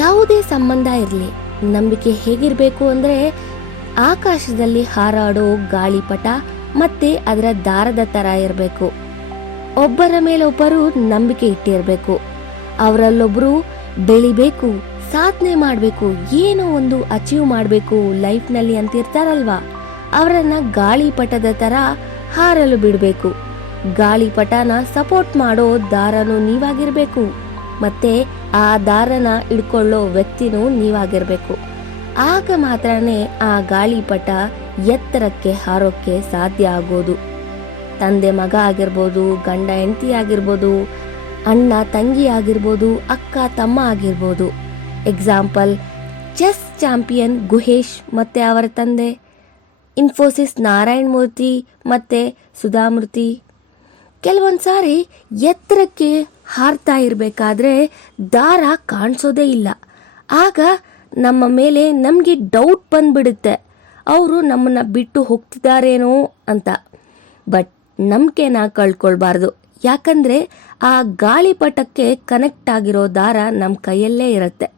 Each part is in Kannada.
ಯಾವುದೇ ಸಂಬಂಧ ಇರಲಿ, ನಂಬಿಕೆ ಹೇಗಿರಬೇಕು ಅಂದರೆ ಆಕಾಶದಲ್ಲಿ ಹಾರಾಡೋ ಗಾಳಿಪಟ ಮತ್ತೆ ಅದರ ದಾರದ ಥರ ಇರಬೇಕು. ಒಬ್ಬರ ಮೇಲೊಬ್ಬರು ನಂಬಿಕೆ ಇಟ್ಟಿರಬೇಕು. ಅವರಲ್ಲೊಬ್ಬರು ಬೆಳಿಬೇಕು, ಸಾಧನೆ ಮಾಡಬೇಕು, ಏನೋ ಒಂದು ಅಚೀವ್ ಮಾಡಬೇಕು ಲೈಫ್ನಲ್ಲಿ ಅಂತಿರ್ತಾರಲ್ವಾ, ಅವರನ್ನ ಗಾಳಿಪಟದ ಥರ ಹಾರಲು ಬಿಡಬೇಕು. ಗಾಳಿಪಟನ ಸಪೋರ್ಟ್ ಮಾಡೋ ದಾರನೂ ನೀವಾಗಿರಬೇಕು, ಮತ್ತೆ ಆ ದಾರನ ಹಿಡ್ಕೊಳ್ಳೋ ವ್ಯಕ್ತಿನೂ ನೀವಾಗಿರಬೇಕು. ಆಗ ಮಾತ್ರನೇ ಆ ಗಾಳಿಪಟ ಎತ್ತರಕ್ಕೆ ಹಾರೋಕ್ಕೆ ಸಾಧ್ಯ ಆಗೋದು. ತಂದೆ ಮಗ ಆಗಿರ್ಬೋದು, ಗಂಡ ಹೆಂಡತಿ ಆಗಿರ್ಬೋದು, ಅಣ್ಣ ತಂಗಿ ಆಗಿರ್ಬೋದು, ಅಕ್ಕ ತಮ್ಮ ಆಗಿರ್ಬೋದು. ಎಕ್ಸಾಂಪಲ್, ಚೆಸ್ ಚಾಂಪಿಯನ್ ಗುಹೇಶ್ ಮತ್ತೆ ಅವರ ತಂದೆ, ಇನ್ಫೋಸಿಸ್ ನಾರಾಯಣ್ ಮೂರ್ತಿ ಮತ್ತೆ ಸುಧಾಮೂರ್ತಿ. ಕೆಲವೊಂದು ಸಾರಿ ಎತ್ತರಕ್ಕೆ ಹಾರ್ತಾ ಇರಬೇಕಾದ್ರೆ ದಾರ ಕಾಣಿಸೋದೇ ಇಲ್ಲ. ಆಗ ನಮ್ಮ ಮೇಲೆ ನಮಗೆ ಡೌಟ್ ಬಂದ್ಬಿಡುತ್ತೆ, ಅವರು ನಮ್ಮನ್ನ ಬಿಟ್ಟು ಹೋಗ್ತಿದ್ದಾರೇನೋ ಅಂತ. ಬಟ್ ನಂಬಿಕೆನ ಕಳ್ಕೊಳ್ಬಾರ್ದು, ಯಾಕಂದರೆ ಆ ಗಾಳಿಪಟಕ್ಕೆ ಕನೆಕ್ಟ್ ಆಗಿರೋ ದಾರ ನಮ್ಮ ಕೈಯಲ್ಲೇ ಇರುತ್ತೆ.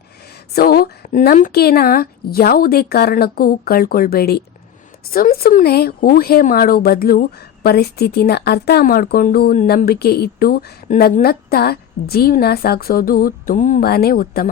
ಸೊ ನಂಬಿಕೆನ ಯಾವುದೇ ಕಾರಣಕ್ಕೂ ಕಳ್ಕೊಳ್ಬೇಡಿ. ಸುಮ್ಮನೆ ಊಹೆ ಮಾಡೋ ಬದಲು ಪರಿಸ್ಥಿತಿನ ಅರ್ಥ ಮಾಡಿಕೊಂಡು ನಂಬಿಕೆ ಇಟ್ಟು ನಗ್ನಗ್ತಾ ಜೀವನ ಸಾಗಿಸೋದು ತುಂಬಾ ಉತ್ತಮ.